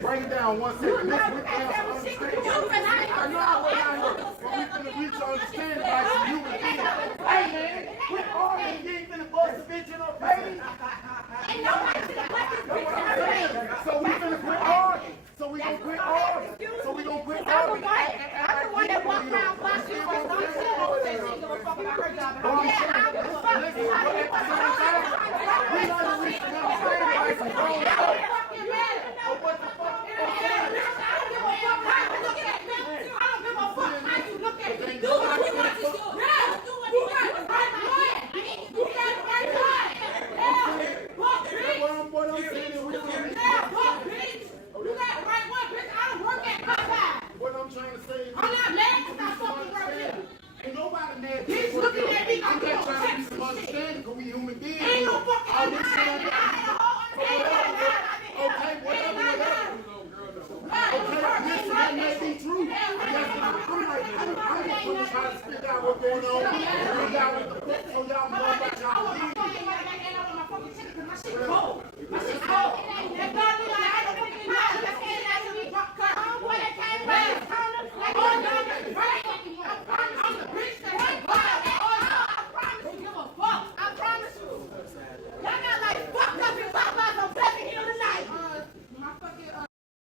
Break it down 1 second. This week, I know what I know. But we finna reach your understanding like some human beings. Hey man, quit arguing. You ain't finna bust a bitch in her face. So we finna quit arguing. So we gonna quit arguing. So we gonna quit arguing. I'm the one that walked around flashing her phone. I'm still gonna say she give a fuck about her job. Listen, but at the same time, we gotta reach an understanding like some grown folks. But what the fuck? What I'm trying to say is, I'm not mad because I fucking work here. ain't nobody mad. He's looking at me I'm like just trying to be some understanding because we human beings. ain't no fucking Okay, whatever. Okay, listen, that may be true. I'm just trying to figure out what's going on. Figure out what the fuck so y'all know about y'all leave.